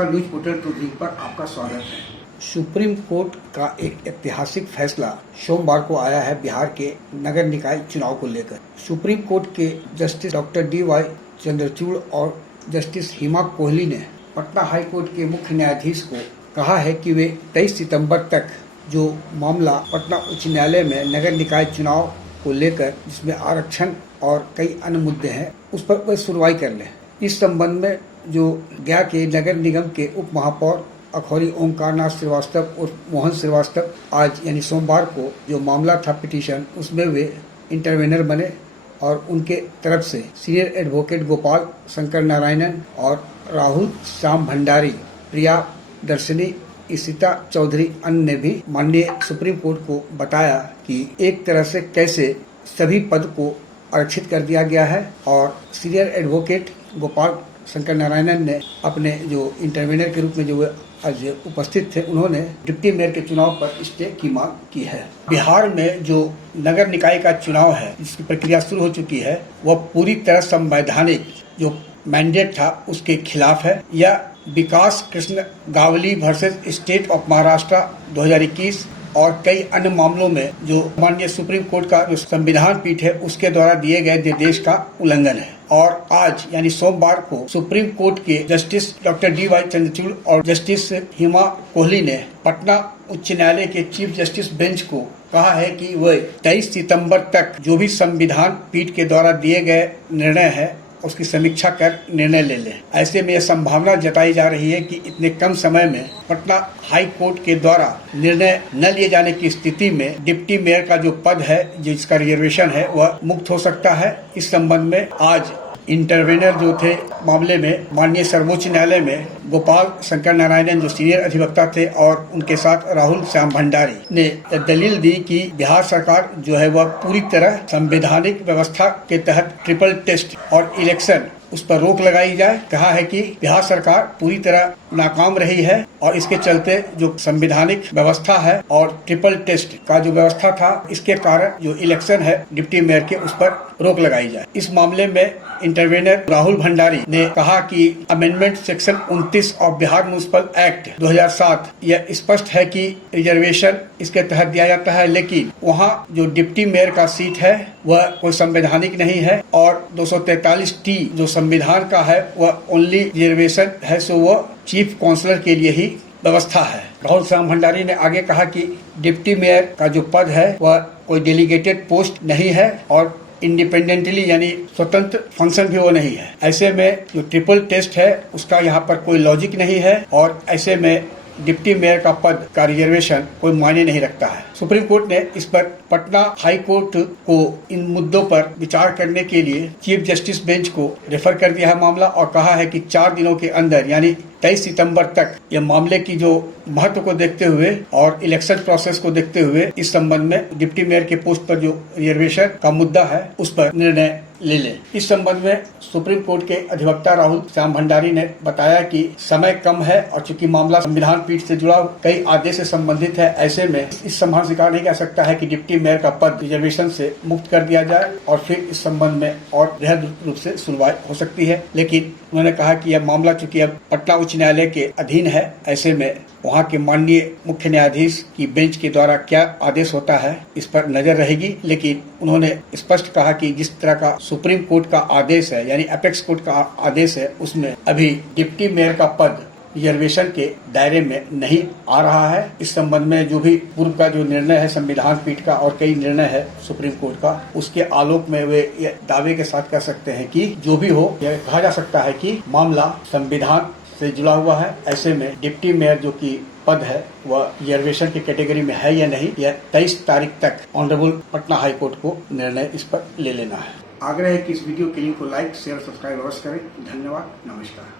नमस्कार, news portal तकनीक पर आपका स्वागत है। सुप्रीम कोर्ट का एक ऐतिहासिक फैसला सोमवार को आया है बिहार के नगर निकाय चुनाव को लेकर। सुप्रीम कोर्ट के जस्टिस डॉक्टर DY चंद्रचूड़ और जस्टिस हिमा कोहली ने पटना हाई कोर्ट के मुख्य न्यायाधीश को कहा है कि वे 23 सितंबर तक जो मामला पटना उच्च न्यायालय में नगर निकाय चुनाव को लेकर जिसमें आरक्षण और कई अन्य मुद्दे हैं उस पर वे सुनवाई कर लें। इस संबंध में जो गया के नगर निगम के उप महापौर अखौरी ओंकारनाथ श्रीवास्तव और मोहन श्रीवास्तव आज यानी सोमवार को जो मामला था पिटीशन, उसमें वे इंटरवेनर बने और उनके तरफ से सीनियर एडवोकेट गोपाल शंकर नारायणन और राहुल श्याम भंडारी, प्रिया दर्शनी, इशिता चौधरी अन्य ने भी माननीय सुप्रीम कोर्ट को बताया कि एक तरह से कैसे सभी पद को आरक्षित कर दिया गया है और सीनियर एडवोकेट गोपाल शंकर नारायणन ने अपने जो इंटरवेनर के रूप में जो आज उपस्थित थे, उन्होंने डिप्टी मेयर के चुनाव पर स्टे की मांग की है। बिहार में जो नगर निकाय का चुनाव है जिसकी प्रक्रिया शुरू हो चुकी है, वह पूरी तरह संवैधानिक जो मैंडेट था उसके खिलाफ है। यह Vikas Krishna Gavli versus state of Maharashtra 2021 और कई अन्य मामलों में जो माननीय सुप्रीम कोर्ट का जो संविधान पीठ है उसके द्वारा दिए गए निर्देश का उल्लंघन है। और आज यानी सोमवार को सुप्रीम कोर्ट के जस्टिस डॉक्टर DY चंद्रचूड़ और जस्टिस हिमा कोहली ने पटना उच्च न्यायालय के चीफ जस्टिस बेंच को कहा है कि वह 23 सितंबर तक जो भी संविधान पीठ के द्वारा दिए गए निर्णय है उसकी समीक्षा कर निर्णय ले लें। ऐसे में यह संभावना जताई जा रही है कि इतने कम समय में पटना हाई कोर्ट के द्वारा निर्णय न लिए जाने की स्थिति में डिप्टी मेयर का जो पद है, जिसका रिजर्वेशन है, वह मुक्त हो सकता है। इस संबंध में आज इंटरवेनर जो थे मामले में माननीय सर्वोच्च न्यायालय में गोपाल शंकर नारायणन जो सीनियर अधिवक्ता थे और उनके साथ राहुल श्याम भंडारी ने दलील दी कि बिहार सरकार जो है वह पूरी तरह संवैधानिक व्यवस्था के तहत ट्रिपल टेस्ट और इलेक्शन उस पर रोक लगाई जाए। कहा है कि बिहार सरकार पूरी तरह नाकाम रही है और इसके चलते जो संवैधानिक व्यवस्था है और ट्रिपल टेस्ट का जो व्यवस्था था, इसके कारण जो इलेक्शन है डिप्टी मेयर के उस पर रोक लगाई जाए। इस मामले में इंटरवेनर राहुल भंडारी ने कहा कि amendment section 29 of Bihar municipal act 2007 यह स्पष्ट है कि रिजर्वेशन इसके तहत दिया जाता है, लेकिन वहाँ जो डिप्टी मेयर का सीट है वह कोई संवैधानिक नहीं है और 243T जो संविधान का है वह ओनली रिजर्वेशन है, सो वह चीफ काउंसलर के लिए ही व्यवस्था है। राहुल श्याम भंडारी ने आगे कहा कि डिप्टी मेयर का जो पद है वह कोई डेलीगेटेड पोस्ट नहीं है और इंडिपेंडेंटली यानी स्वतंत्र फंक्शन भी वो नहीं है। ऐसे में जो ट्रिपल टेस्ट है उसका यहाँ पर कोई लॉजिक नहीं है और ऐसे में डिप्टी मेयर का पद का रिजर्वेशन कोई मायने नहीं रखता है। सुप्रीम कोर्ट ने इस पर पटना हाई कोर्ट को इन मुद्दों पर विचार करने के लिए चीफ जस्टिस बेंच को रेफर कर दिया है मामला और कहा है कि 4 दिनों के अंदर यानी 23 सितंबर तक यह मामले की जो महत्व को देखते हुए और इलेक्शन प्रोसेस को देखते हुए इस संबंध में डिप्टी मेयर के पोस्ट पर जो रिजर्वेशन का मुद्दा है उस पर निर्णय ले लें। इस संबंध में सुप्रीम कोर्ट के अधिवक्ता राहुल श्याम भंडारी ने बताया कि समय कम है और चूंकि मामला संविधान पीठ से जुड़ा कई आदेश से संबंधित है, ऐसे में इस संभावना स्वीकार नहीं कर सकता है कि डिप्टी मेयर का पद रिजर्वेशन से मुक्त कर दिया जाए और फिर इस संबंध में और वृहद रूप से सुनवाई हो सकती है। लेकिन उन्होंने कहा कि यह मामला चूंकि अब पटना उच्च न्यायालय के अधीन है, ऐसे में वहाँ के माननीय मुख्य न्यायाधीश की बेंच के द्वारा क्या आदेश होता है इस पर नजर रहेगी। लेकिन उन्होंने स्पष्ट कहा कि जिस तरह का सुप्रीम कोर्ट का आदेश है यानी एपेक्स कोर्ट का आदेश है, उसमें अभी डिप्टी मेयर का पद रिजर्वेशन के दायरे में नहीं आ रहा है। इस संबंध में जो भी पूर्व का जो निर्णय है संविधान पीठ का और कई निर्णय है सुप्रीम कोर्ट का, उसके आलोक में वे ये दावे के साथ कह सकते हैं कि जो भी हो, यह कहा जा सकता है कि मामला संविधान से जुड़ा हुआ है। ऐसे में डिप्टी मेयर जो की पद है वह रिजर्वेशन की कैटेगरी में है या नहीं, यह 23 तारीख तक ऑनरेबल पटना हाई कोर्ट को निर्णय इस पर ले लेना है। आग्रह है कि इस वीडियो के लिंक को लाइक, शेयर, सब्सक्राइब अवश्य करें। धन्यवाद, नमस्कार।